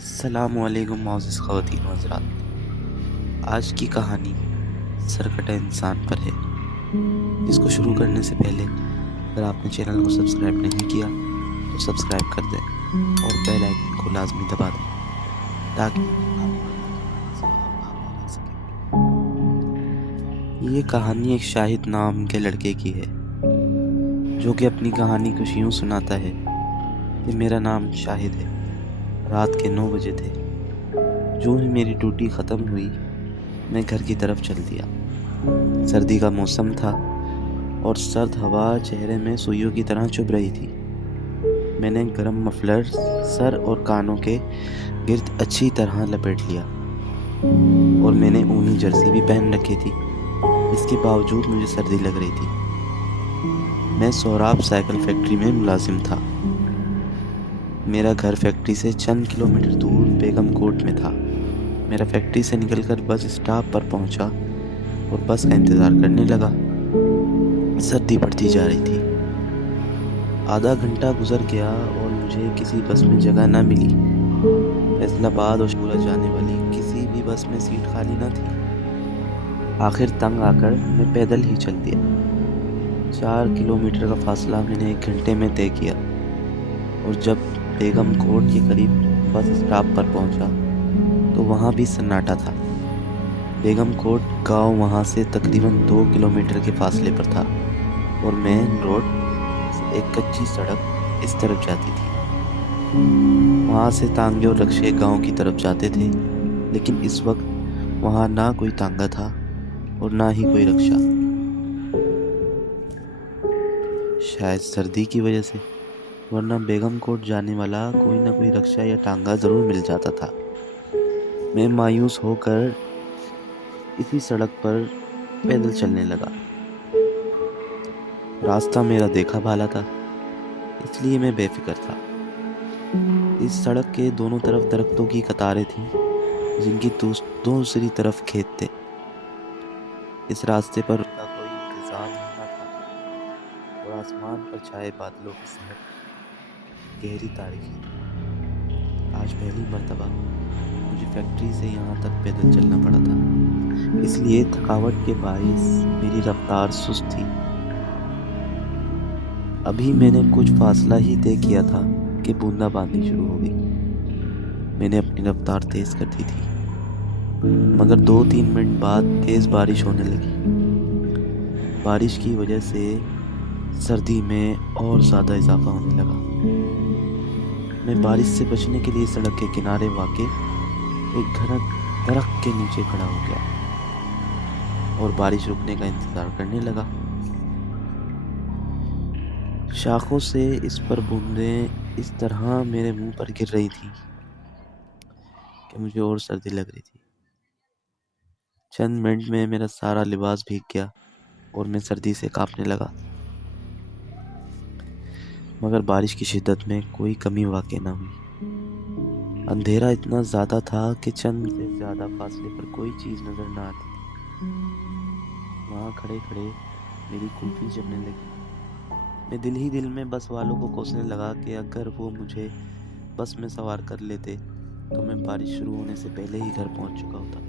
السلام علیکم معزز خواتین و حضرات، آج کی کہانی سرکٹا انسان پر ہے، جس کو شروع کرنے سے پہلے اگر آپ نے چینل کو سبسکرائب نہیں کیا تو سبسکرائب کر دیں اور بیل آئیکن کو لازمی دبا دیں تاکہ آنے والی کہانی سے آپ آگاہ رہ سکیں۔ یہ کہانی ایک شاہد نام کے لڑکے کی ہے جو کہ اپنی کہانی کو یوں سناتا ہے کہ میرا نام شاہد ہے۔ رات کے 9 بجے تھے۔ جو ہی میری ڈیوٹی ختم ہوئی میں گھر کی طرف چل دیا۔ سردی کا موسم تھا اور سرد ہوا چہرے میں سوئیوں کی طرح چبھ رہی تھی۔ میں نے گرم مفلر سر اور کانوں کے گرد اچھی طرح لپیٹ لیا اور میں نے اونی جرسی بھی پہن رکھی تھی۔ اس کے باوجود مجھے سردی لگ رہی تھی۔ میں سوراب سائیکل فیکٹری میں ملازم تھا۔ میرا گھر فیکٹری سے چند کلومیٹر دور بیگم کوٹ میں تھا۔ میرا فیکٹری سے نکل کر بس اسٹاپ پر پہنچا اور بس کا انتظار کرنے لگا۔ سردی بڑھتی جا رہی تھی۔ آدھا گھنٹہ گزر گیا اور مجھے کسی بس میں جگہ نہ ملی۔ فیصل آباد اور شپورہ جانے والی کسی بھی بس میں سیٹ خالی نہ تھی۔ آخر تنگ آ کر میں پیدل ہی چل دیا۔ 4 کلومیٹر کا فاصلہ میں نے 1 گھنٹے میں طے کیا اور جب بیگم کوٹ کے قریب بس اسٹاپ پر پہنچا تو وہاں بھی سناٹا تھا۔ بیگم کوٹ گاؤں وہاں سے تقریباً 2 کلومیٹر کے فاصلے پر تھا اور مین روڈ سے ایک کچی سڑک اس طرف جاتی تھی۔ وہاں سے تانگے اور رکشے گاؤں کی طرف جاتے تھے، لیکن اس وقت وہاں نہ کوئی تانگا تھا اور نہ ہی کوئی رکشا۔ شاید سردی کی وجہ سے، ورنہ بیگم کوٹ جانے والا کوئی نہ کوئی رکشا یا ٹانگا ضرور مل جاتا تھا۔ میں مایوس ہو کر اسی سڑک پر پیدل چلنے لگا۔ راستہ میرا دیکھا بھالا تھا، اس لیے میں بے فکر تھا۔ اس سڑک کے دونوں طرف درختوں کی قطاریں تھیں جن کی دوسری طرف کھیت تھے۔ اس راستے پر کا کوئی انتظام نہ تھا اور آسمان پر چھائے بادلوں کی سمت گہری تاریکی تھی۔ آج پہلی مرتبہ مجھے فیکٹری سے یہاں تک پیدل چلنا پڑا تھا، اس لیے تھکاوٹ کے باعث میری رفتار سست تھی۔ ابھی میں نے کچھ فاصلہ ہی طے کیا تھا کہ بوندا باندی شروع ہو گئی۔ میں نے اپنی رفتار تیز کر دی تھی، مگر 2-3 منٹ بعد تیز بارش ہونے لگی۔ بارش کی وجہ سے سردی میں اور زیادہ اضافہ ہونے لگا۔ میں بارش سے بچنے کے لیے سڑک کے کنارے واقع ایک گھنا درخت کے نیچے کھڑا ہو گیا اور بارش رکنے کا انتظار کرنے لگا۔ شاخوں سے اس پر بوندیں اس طرح میرے منہ پر گر رہی تھی کہ مجھے اور سردی لگ رہی تھی۔ چند منٹ میں میرا سارا لباس بھیگ گیا اور میں سردی سے کانپنے لگا، مگر بارش کی شدت میں کوئی کمی واقع نہ ہوئی۔ اندھیرا اتنا زیادہ تھا کہ چند سے زیادہ فاصلے پر کوئی چیز نظر نہ آتی تھی۔ وہاں کھڑے کھڑے میری کلفی جمنے لگی۔ میں دل ہی دل میں بس والوں کو کوسنے لگا کہ اگر وہ مجھے بس میں سوار کر لیتے تو میں بارش شروع ہونے سے پہلے ہی گھر پہنچ چکا ہوتا۔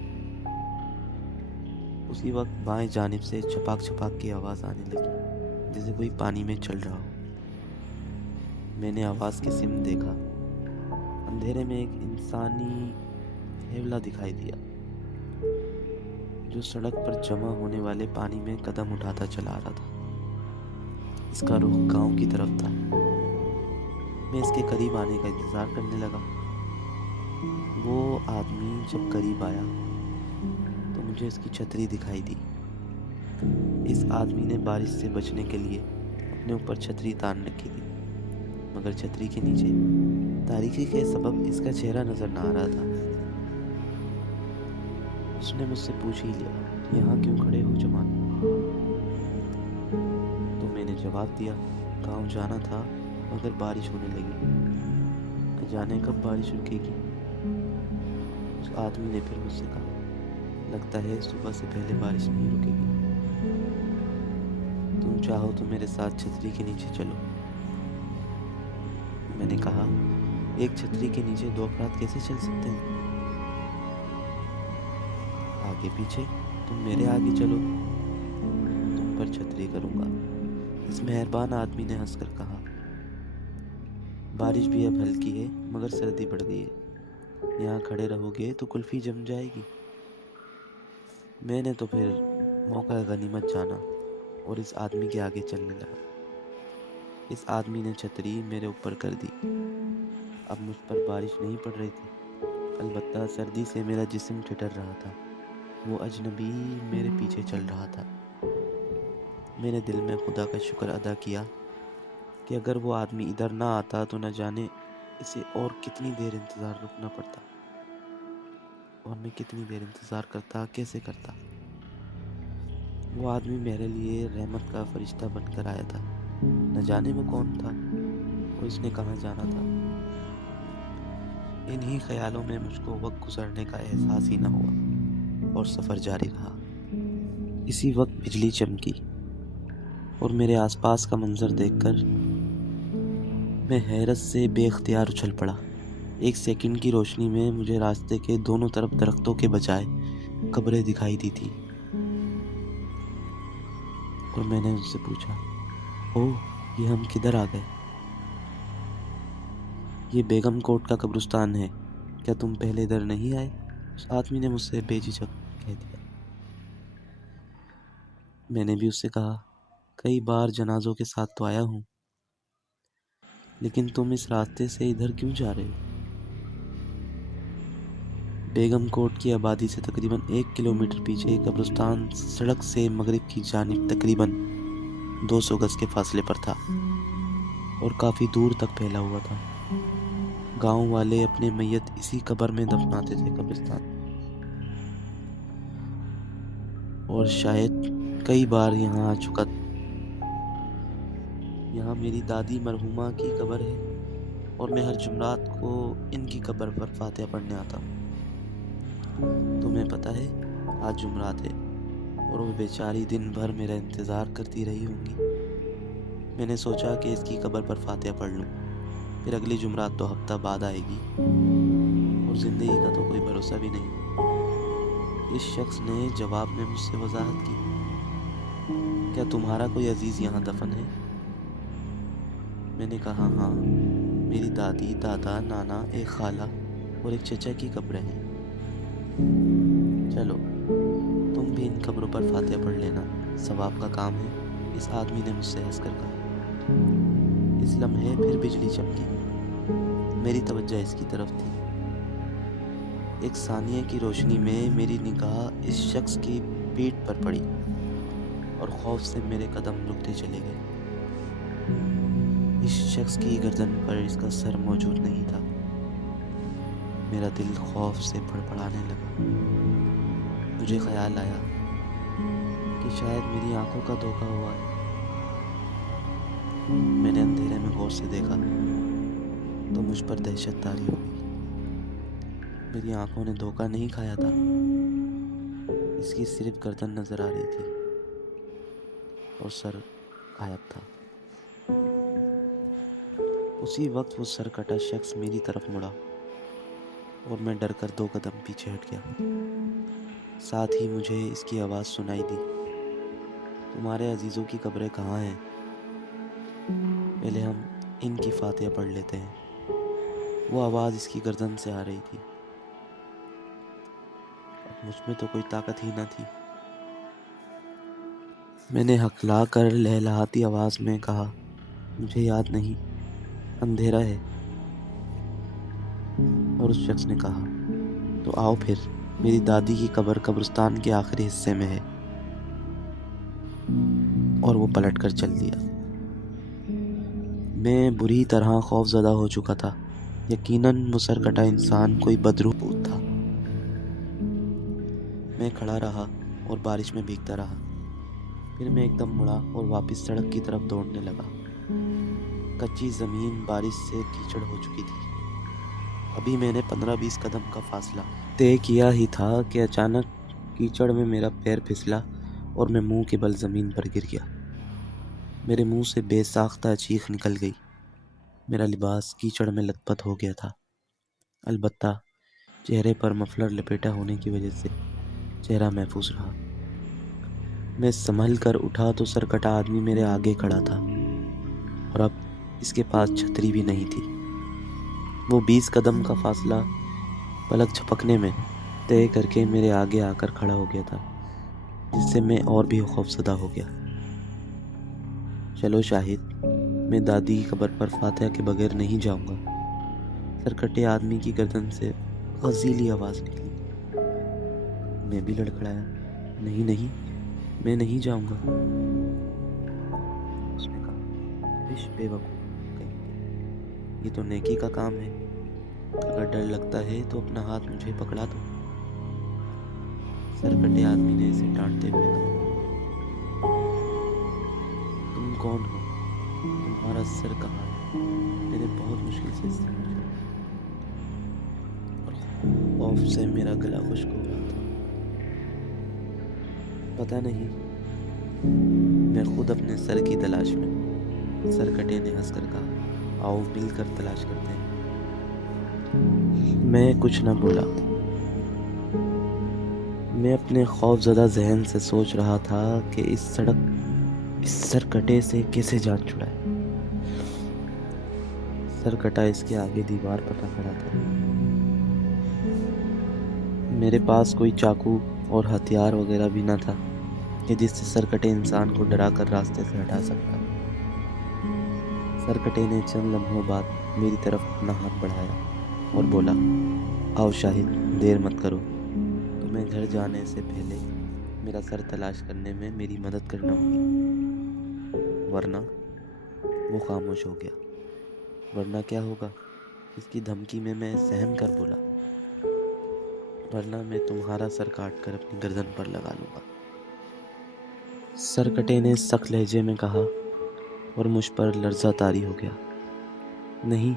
اسی وقت بائیں جانب سے چھپاک چھپاک کی آواز آنے لگی، جیسے کوئی پانی میں چل رہا ہو۔ میں نے آواز کی سمت دیکھا۔ اندھیرے میں ایک انسانی ہیولا دکھائی دیا جو سڑک پر جمع ہونے والے پانی میں قدم اٹھاتا چلا آ رہا تھا۔ اس کا رخ گاؤں کی طرف تھا۔ میں اس کے قریب آنے کا انتظار کرنے لگا۔ وہ آدمی جب قریب آیا تو مجھے اس کی چھتری دکھائی دی۔ اس آدمی نے بارش سے بچنے کے لیے اپنے اوپر چھتری تان رکھی تھی، مگر چھتری کے نیچے تاریکی کے سبب اس کا چہرہ نظر نہ آ رہا تھا۔ اس نے مجھ سے پوچھ ہی لیا، یہاں کیوں کھڑے ہو جوان؟ تو میں نے جواب دیا، گاؤں جانا تھا مگر بارش ہونے لگی، نہ جانے کب بارش رکے گی۔ اس آدمی نے پھر مجھ سے کہا، لگتا ہے صبح سے پہلے بارش نہیں رکے گی، تم چاہو تو میرے ساتھ چھتری کے نیچے چلو۔ میں نے کہا، ایک چھتری کے نیچے دو افراد کیسے چل سکتے ہیں؟ آگے پیچھے، تم میرے آگے چلو، تم پر چھتری کروں گا، اس مہربان آدمی نے ہنس کر کہا۔ بارش بھی اب ہلکی ہے مگر سردی بڑھ گئی ہے، یہاں کھڑے رہو گے تو کلفی جم جائے گی۔ میں نے تو پھر موقع غنیمت جانا اور اس آدمی کے آگے چلنے لگا۔ اس آدمی نے چھتری میرے اوپر کر دی۔ اب مجھ پر بارش نہیں پڑ رہی تھی، البتہ سردی سے میرا جسم ٹھٹر رہا تھا۔ وہ اجنبی میرے پیچھے چل رہا تھا۔ میں نے دل میں خدا کا شکر ادا کیا کہ اگر وہ آدمی ادھر نہ آتا تو نہ جانے اسے اور کتنی دیر انتظار رکنا پڑتا، اور میں کتنی دیر انتظار کرتا، کیسے کرتا۔ وہ آدمی میرے لیے رحمت کا فرشتہ بن کر آیا تھا، نہ جانے وہ کون تھا اور اس نے کہاں جانا تھا۔ انہی خیالوں میں مجھ کو وقت گزرنے کا احساس ہی نہ ہوا اور سفر جاری رہا۔ اسی وقت بجلی چمکی اور میرے آس پاس کا منظر دیکھ کر میں حیرت سے بے اختیار اچھل پڑا۔ ایک سیکنڈ کی روشنی میں مجھے راستے کے دونوں طرف درختوں کے بجائے قبریں دکھائی دی تھی، اور میں نے ان سے پوچھا، اوہ، یہ ہم کدھر آ گئے؟ یہ بیگم کوٹ کا قبرستان ہے، کیا تم پہلے ادھر نہیں آئے؟ اس آدمی نے مجھ سے بے جھجک کہہ دیا۔ میں نے بھی اس سے کہا، کئی بار جنازوں کے ساتھ تو آیا ہوں، لیکن تم اس راستے سے ادھر کیوں جا رہے ہو؟ بیگم کوٹ کی آبادی سے تقریباً 1 کلومیٹر پیچھے قبرستان سڑک سے مغرب کی جانب تقریباً 200 گز کے فاصلے پر تھا اور کافی دور تک پھیلا ہوا تھا۔ گاؤں والے اپنے میت اسی قبر میں دفناتے تھے۔ قبرستان اور شاید کئی بار یہاں آ چکا۔ یہاں میری دادی مرحومہ کی قبر ہے اور میں ہر جمعرات کو ان کی قبر پر فاتحہ پڑھنے آتا ہوں۔ تمہیں پتہ ہے آج جمعرات ہے اور وہ بیچاری دن بھر میرا انتظار کرتی رہی ہوں گی۔ میں نے سوچا کہ اس کی قبر پر فاتحہ پڑھ لوں، پھر اگلی جمعرات تو ہفتہ بعد آئے گی اور زندگی کا تو کوئی بھروسہ بھی نہیں۔ اس شخص نے جواب میں مجھ سے وضاحت کی، کیا تمہارا کوئی عزیز یہاں دفن ہے؟ میں نے کہا، ہاں، میری دادی، دادا، نانا، ایک خالہ اور ایک چچا کی قبریں ہیں۔ چلو تم بھی ان قبروں پر فاتحہ پڑھ لینا، ثواب کا کام ہے، اس آدمی نے مجھ سے ہنس کر کہا۔ اس لمحے پھر بجلی چمکی، میری توجہ اس کی طرف تھی۔ ایک ثانیے کی روشنی میں میری نگاہ اس شخص کی پیٹھ پر پڑی اور خوف سے میرے قدم رکتے چلے گئے۔ اس شخص کی گردن پر اس کا سر موجود نہیں تھا۔ میرا دل خوف سے پھڑپڑانے لگا۔ مجھے خیال آیا کہ شاید میری آنکھوں کا دھوکہ ہوا ہے۔ میں نے اندھیرے میں غور سے دیکھا تو مجھ پر دہشت طاری ہو گئی۔ میری آنکھوں نے دھوکہ نہیں کھایا تھا، اس کی صرف گردن نظر آ رہی تھی اور سر غائب تھا۔ اسی وقت وہ سر کٹا شخص میری طرف مڑا اور میں ڈر کر 2 قدم پیچھے ہٹ گیا۔ ساتھ ہی مجھے اس کی آواز سنائی دی، تمہارے عزیزوں کی قبریں کہاں ہیں؟ پہلے ہم ان کی فاتحہ پڑھ لیتے ہیں۔ وہ آواز اس کی گردن سے آ رہی تھی۔ اب مجھ میں تو کوئی طاقت ہی نہ تھی۔ میں نے ہکلا کر لہلہاتی آواز میں کہا، مجھے یاد نہیں، اندھیرا ہے۔ اور اس شخص نے کہا، تو آؤ پھر، میری دادی کی قبر قبرستان کے آخری حصے میں ہے۔ اور وہ پلٹ کر چل دیا۔ میں بری طرح خوف زدہ ہو چکا تھا۔ یقیناً وہ سرکٹا انسان کوئی بدروح بھوت تھا۔ میں کھڑا رہا اور بارش میں بھیگتا رہا۔ پھر میں ایک دم مڑا اور واپس سڑک کی طرف دوڑنے لگا۔ کچی زمین بارش سے کیچڑ ہو چکی تھی۔ ابھی میں نے 15-20 قدم کا فاصلہ طے کیا ہی تھا کہ اچانک کیچڑ میں میرا پیر پھسلا اور میں منہ کے بل زمین پر گر گیا۔ میرے منہ سے بے ساختہ چیخ نکل گئی۔ मेरा लिबास कीचड़ में लथपथ हो गया था। अलबत्ता चेहरे पर मफलर लपेटा होने की वजह से चेहरा महफूज रहा। मैं संभल कर उठा तो सरकटा आदमी मेरे आगे खड़ा था और अब इसके पास छतरी भी नहीं थी। वो 20 कदम का फासला पलक झपकने में तय करके मेरे आगे आकर खड़ा हो गया था, जिससे मैं और भी खौफजदा हो गया। चलो शाहिद, मैं दादी की कब्र पर फातिहा के बगैर नहीं जाऊंगा। सरकटे आदमी की गर्दन से गजीली आवाज निकली। मैं भी लड़खड़ाया। नहीं नहीं, मैं नहीं जाऊंगा, उसने कहा। इश बेवकूफ कहीं, ये तो नेकी का काम है। अगर डर लगता है तो अपना हाथ मुझे पकड़ा दो। सरकटे आदमी ने इसे डांटते हुए कहा। तुम कौन हो? तुम्हारा सर कहाँ है? मैंने बहुत मुश्किल से इससे पूछा और खौफ से मेरा गला खुश्क हो रहा था। पता नहीं, मैं खुद अपने सर की तलाश में। सरकटे ने हंसकर कहा, आओ मिलकर तलाश करते हैं। मैं कुछ न बोला। मैं अपने खौफजदा जहन से सोच रहा था कि इस सरकटे से कैसे जान छुड़ाए। सरकटा इसके आगे दीवार पर खड़ा था। मेरे पास कोई चाकू और हथियार वगैरह भी न था कि जिससे सरकटे इंसान को डरा कर रास्ते से हटा सकता। सरकटे ने चंद लम्हों बाद मेरी तरफ अपना हाथ बढ़ाया और बोला, आओ शाहिद, देर मत करो। तुम्हें घर जाने से पहले मेरा सर तलाश करने में मेरी मदद करना होगी, वरना। वो खामोश हो गया। वरना क्या होगा? इसकी धमकी में मैं सहम कर बोला, वरना मैं तुम्हारा सर काट कर अपनी गर्दन पर लगा लूंगा। सरकटे ने सख्त लहजे में कहा और मुझ पर लर्जा तारी हो गया। नहीं,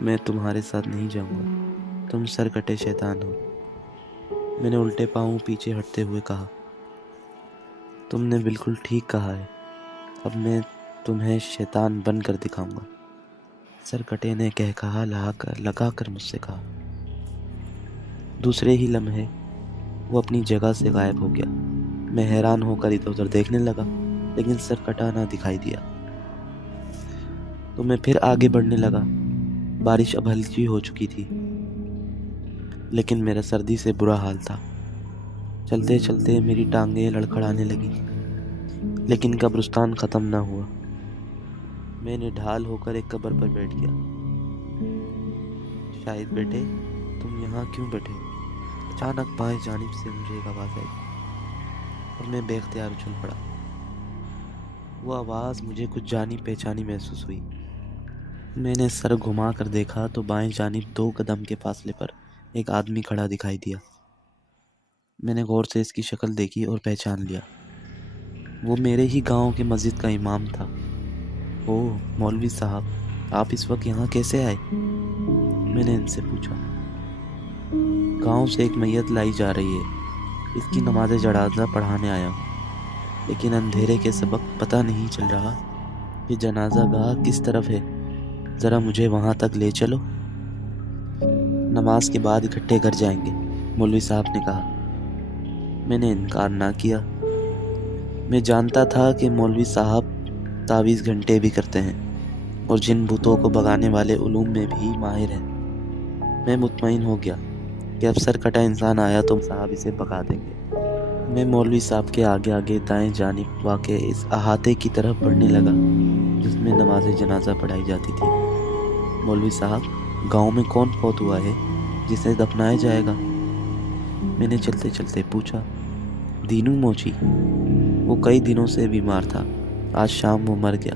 मैं तुम्हारे साथ नहीं जाऊंगा। तुम सरकटे शैतान हो। मैंने उल्टे पांव पीछे हटते हुए कहा, तुमने बिल्कुल ठीक कहा है। अब मैं तुम्हें शैतान बनकर दिखाऊंगा। सरकटे ने कह कहा लगा कर मुझसे कहा। दूसरे ही लम्हे वो अपनी जगह से गायब हो गया। मैं हैरान होकर इधर उधर देखने लगा, लेकिन सरकटा ना दिखाई दिया। तो मैं फिर आगे बढ़ने लगा। बारिश अब हल्की हो चुकी थी, लेकिन मेरा सर्दी से बुरा हाल था। चलते चलते मेरी टांगें लड़खड़ाने लगी, लेकिन कब्रिस्तान ख़त्म ना हुआ। मैं निढाल होकर एक कब्र पर बैठ गया। शाहिद बेटे, तुम यहाँ क्यों बैठे हो? अचानक बाएं जानिब से मुझे एक आवाज़ आई और मैं बेख्तियार उछल पड़ा। वो आवाज़ मुझे कुछ जानी पहचानी महसूस हुई। मैंने सर घुमा कर देखा तो बाएं जानिब 2 कदम के फासले पर एक आदमी खड़ा दिखाई दिया। मैंने गौर से इसकी शक्ल देखी और पहचान लिया। वो मेरे ही गांव के मस्जिद का इमाम था। ओह मौलवी साहब, आप इस वक्त यहाँ कैसे आए? मैंने इनसे पूछा। गांव से एक मैयत लाई जा रही है, इसकी नमाज जनाजा पढ़ाने आया हूँ, लेकिन अंधेरे के सबब पता नहीं चल रहा कि जनाजा गाह किस तरफ है। ज़रा मुझे वहाँ तक ले चलो। नमाज के बाद इकट्ठे घर जाएंगे, मौलवी साहब ने कहा। मैंने इनकार ना किया। मैं जानता था कि मौलवी साहब तावीज़ घंटे भी करते हैं और जिन भूतों को भगाने वाले उलूम में भी माहिर हैं। मैं मुतमईन हो गया कि अब सरकटा इंसान आया तो साहब इसे भगा देंगे। मैं मौलवी साहब के आगे आगे दाएं जानिब वाक़े इस अहाते की तरफ बढ़ने लगा जिसमें नमाज जनाजा पढ़ाई जाती थी। मौलवी साहब, गांव में कौन फौत हुआ है जिसे दफनाया जाएगा? मैंने चलते चलते पूछा। दीनू मोची, वो कई दिनों से बीमार था, आज शाम वो मर गया।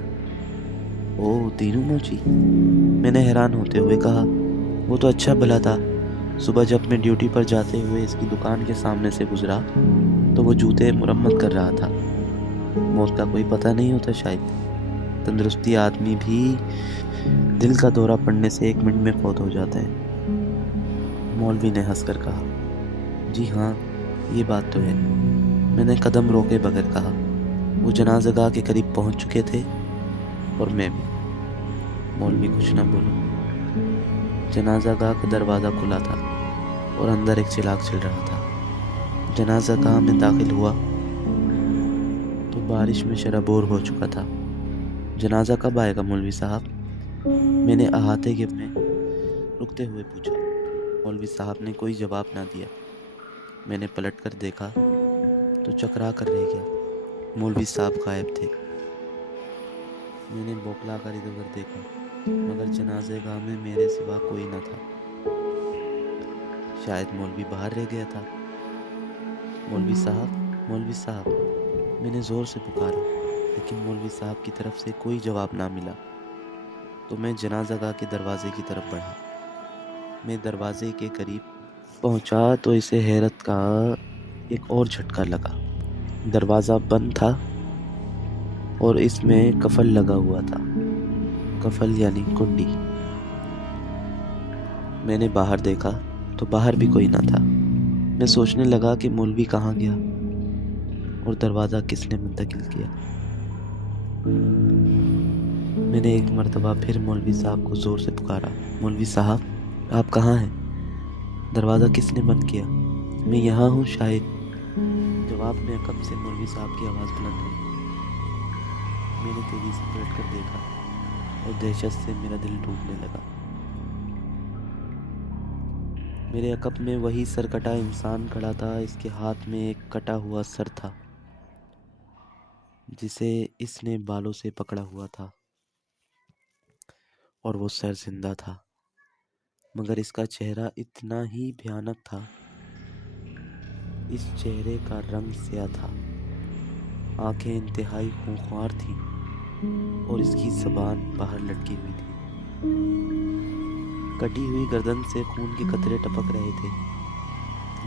ओह दीनू मोची, मैंने हैरान होते हुए कहा। वो तो अच्छा भला था। सुबह जब मैं ड्यूटी पर जाते हुए इसकी दुकान के सामने से गुजरा तो वो जूते मुरम्मत कर रहा था। मौत का कोई पता नहीं होता शायद। तंदुरुस्ती आदमी भी दिल का दौरा पड़ने से 1 मिनट में फौत हो जाता है। मौलवी ने हंसकर कहा, जी हाँ, ये बात तो है। मैंने कदम रोके बगैर कहा। वो जनाज़गाह के करीब पहुंच चुके थे और मैं भी। मौलवी कुछ न बोला। जनाजा गाह का दरवाज़ा खुला था और अंदर एक चिराग जल रहा था। जनाजा गाह में दाखिल हुआ तो बारिश में शराबोर हो चुका था। जनाजा कब आएगा मौलवी साहब? मैंने अहाते में रुकते हुए पूछा। मौलवी साहब ने कोई जवाब ना दिया। मैंने पलट कर देखा तो चकरा कर रह गया। मौलवी साहब गायब थे। मैंने बौखला कर इधर उधर देखा, मगर जनाजे गाह में मेरे सिवा कोई न था। शायद मौलवी बाहर रह गया था। मौलवी साहब, मौलवी साहब, मैंने ज़ोर से पुकारा, लेकिन मौलवी साहब की तरफ से कोई जवाब ना मिला। तो मैं जनाजा गाह के दरवाजे की तरफ बढ़ा। मैं दरवाजे के करीब पहुंचा तो इसे हैरत का एक और झटका लगा। दरवाज़ा बंद था और इसमें कफल लगा हुआ था। कफल यानी कुंडी। मैंने बाहर देखा तो बाहर भी कोई ना था। मैं सोचने लगा कि मौलवी कहाँ गया और दरवाज़ा किसने मुंतकिल किया। मैंने एक मर्तबा फिर मौलवी साहब को ज़ोर से पुकारा, मौलवी साहब, आप कहाँ हैं? दरवाज़ा किसने बंद किया? मैं यहाँ हूँ शायद। जवाब में कब से मौलवी साहब की आवाज़ बुलंद हुई। मैंने तेज़ी से पलट कर देखा और दहशत से मेरा दिल टूटने लगा। मेरे अकब में वही सरकटा इंसान खड़ा था। इसके हाथ में एक कटा हुआ सर था जिसे इसने बालों से पकड़ा हुआ था, और वो सर जिंदा था, मगर इसका चेहरा इतना ही भयानक था। इस चेहरे का रंग स्याह था, आंखें इंतहाई खूंखार थीं और इसकी ज़बान बाहर लटकी हुई थी। कटी हुई गर्दन से खून के कतरे टपक रहे थे।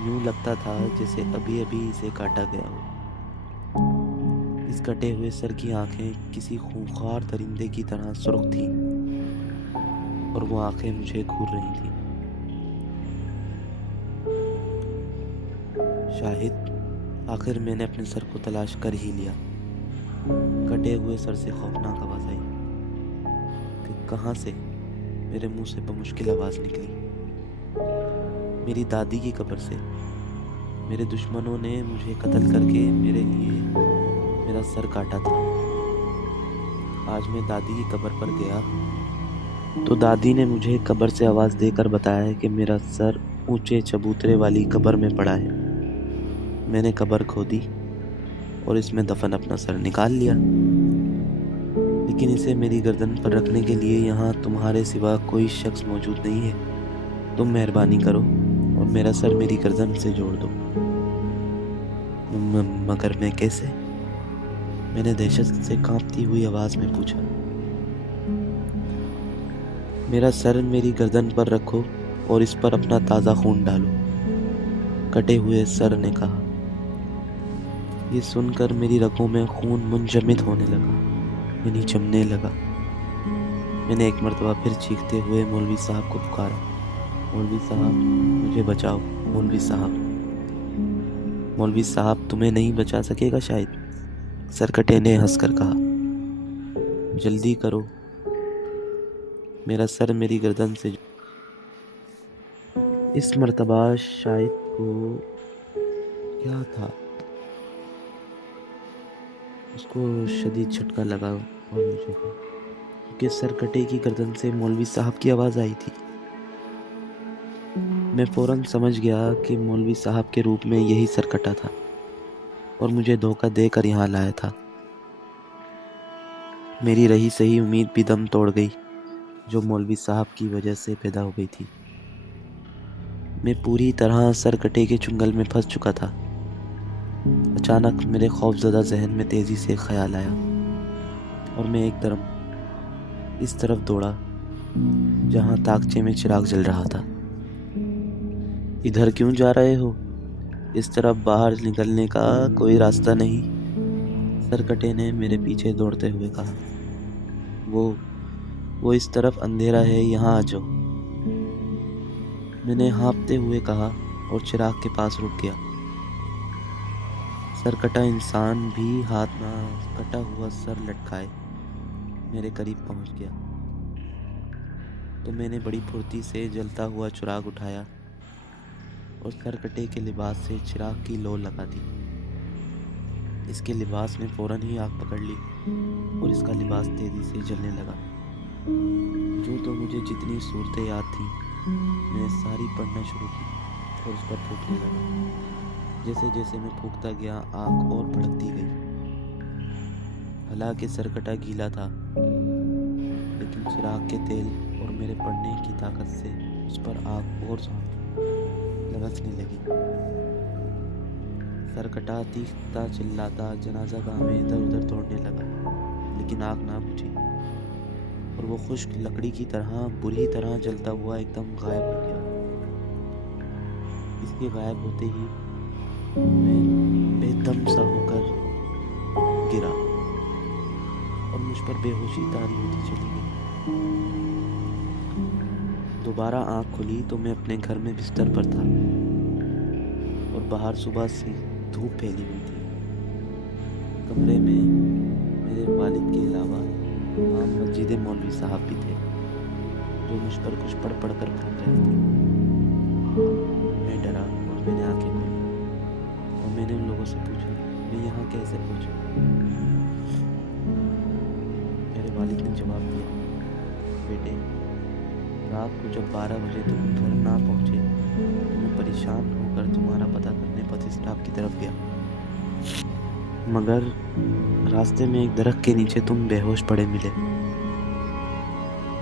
यूं लगता था जैसे अभी अभी इसे काटा गया हो। इस कटे हुए सर की आंखें किसी खूंखार दरिंदे की तरह सुर्ख थीं और वो आंखें मुझे घूर रही थीं। शाहिद, आखिर मैंने अपने सर को तलाश कर ही लिया। कटे हुए सर से खौफनाक आवाज़ आई। कि कहाँ से? मेरे मुंह से बमुश्किल आवाज़ निकली। मेरी दादी की कब्र से। मेरे दुश्मनों ने मुझे कत्ल करके मेरे लिए मेरा सर काटा था। आज मैं दादी की कब्र पर गया तो दादी ने मुझे कब्र से आवाज़ देकर बताया कि मेरा सर ऊंचे चबूतरे वाली कब्र में पड़ा है। मैंने कब्र खोदी और इसमें दफन अपना सर निकाल लिया, लेकिन इसे मेरी गर्दन पर रखने के लिए यहाँ तुम्हारे सिवा कोई शख्स मौजूद नहीं है। तुम मेहरबानी करो और मेरा सर मेरी गर्दन से जोड़ दो। मगर मैं कैसे? मैंने दहशत से कांपती हुई आवाज़ में पूछा। मेरा सर मेरी गर्दन पर रखो और इस पर अपना ताज़ा खून डालो, कटे हुए सर ने कहा। ये सुनकर मेरी रगों में खून मुंजमद होने लगा, यानी जमने लगा। मैंने एक मर्तबा फिर चीखते हुए मौलवी साहब को पुकारा, मौलवी साहब, मुझे बचाओ। मौलवी साहब, मौलवी साहब, तुम्हें नहीं बचा सकेगा शायद, सरकटे ने हंसकर कहा। जल्दी करो, मेरा सर मेरी गर्दन से। इस मर्तबा शाहिद को क्या था, उसको शदीद झटका लगा और मुझे भी, क्योंकि सरकटे की गर्दन से मौलवी साहब की आवाज़ आई थी। मैं फौरन समझ गया कि मौलवी साहब के रूप में यही सरकटा था और मुझे धोखा देकर यहाँ लाया था। मेरी रही सही उम्मीद भी दम तोड़ गई, जो मौलवी साहब की वजह से पैदा हो गई थी। मैं पूरी तरह सरकटे के चुंगल में फंस चुका था। अचानक मेरे खौफज़दा जहन में तेज़ी से ख्याल आया और मैं एकदम इस तरफ दौड़ा जहाँ ताकचे में चिराग जल रहा था। इधर क्यों जा रहे हो? इस तरफ बाहर निकलने का कोई रास्ता नहीं, सरकटे ने मेरे पीछे दौड़ते हुए कहा। वो इस तरफ अंधेरा है, यहाँ आ जाओ, मैंने हाँफते हुए कहा और चिराग के पास रुक गया। सरकटा इंसान भी हाथ में कटा हुआ सर लटकाए मेरे करीब पहुंच गया। तो मैंने बड़ी फुर्ती से जलता हुआ चिराग उठाया और सरकटे के लिबास से चिराग की लौ लगा दी। इसके लिबास ने फौरन ही आग पकड़ ली और इसका लिबास तेजी से जलने लगा। यूँ तो मुझे जितनी सूरतें याद थीं मैंने सारी पढ़ना शुरू की और उस पर फूंकने लगा। जैसे जैसे मैं फूंकता गया आग और भड़कती गई। हालांकि सरकटा गीला था, लेकिन चिराग के तेल और मेरे पढ़ने की ताकत से उस पर आग और लगने लगी। सरकटा तीखता चिल्लाता जनाजा गाह में इधर उधर दौड़ने लगा, लेकिन आग ना बुझी और वो खुश्क लकड़ी की तरह बुरी तरह जलता हुआ एकदम गायब हो गया। इसके गायब होते ही मैं बेदम सा होकर गिरा और मुझ पर बेहोशी तारी होती चली गई। दोबारा आँख खुली तो मैं अपने घर में बिस्तर पर था और बाहर सुबह से धूप फैली हुई थी। कमरे में मेरे वालिद के अलावा वहाँ मस्जिद मौलवी साहब भी थे, जो मुझ पर कुछ पढ़ पढ़ कर फूंक रहे थे। मैं डरा और मैंने आंखें खोली और मैंने उन लोगों से पूछा, मैं यहाँ कैसे पहुँचा? मेरे वालिद ने जवाब दिया, बेटे, रात को जब 12 बजे तुम घर ना पहुँचे तो मैं परेशान होकर तुम्हारा पता करने बस स्टॉप की तरफ गया, मगर रास्ते में एक दरख्त के नीचे तुम बेहोश पड़े मिले,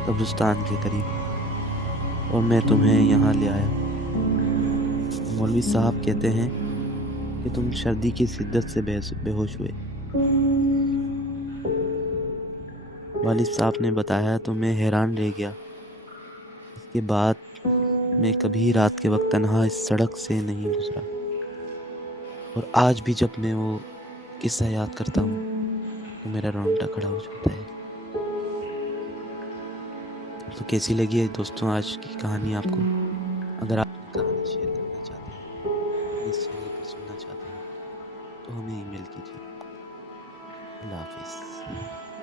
कब्रिस्तान के करीब, और मैं तुम्हें यहाँ ले आया। मौलवी साहब कहते हैं कि तुम सर्दी की शिद्दत से बेहोश हुए। वालिद साहब ने बताया तो मैं हैरान रह गया। इसके बाद मैं कभी रात के वक्त तन्हा इस सड़क से नहीं गुजरा, और आज भी जब मैं वो किस्सा याद करता हूँ तो मेरा रोंगटा खड़ा हो जाता है। तो कैसी लगी है दोस्तों आज की कहानी आपको? अगर आप कहानी शेयर करना चाहते हैं, इस चैनल पर सुनना चाहते हैं, तो हमें ईमेल कीजिए। अल्लाह हाफिज़।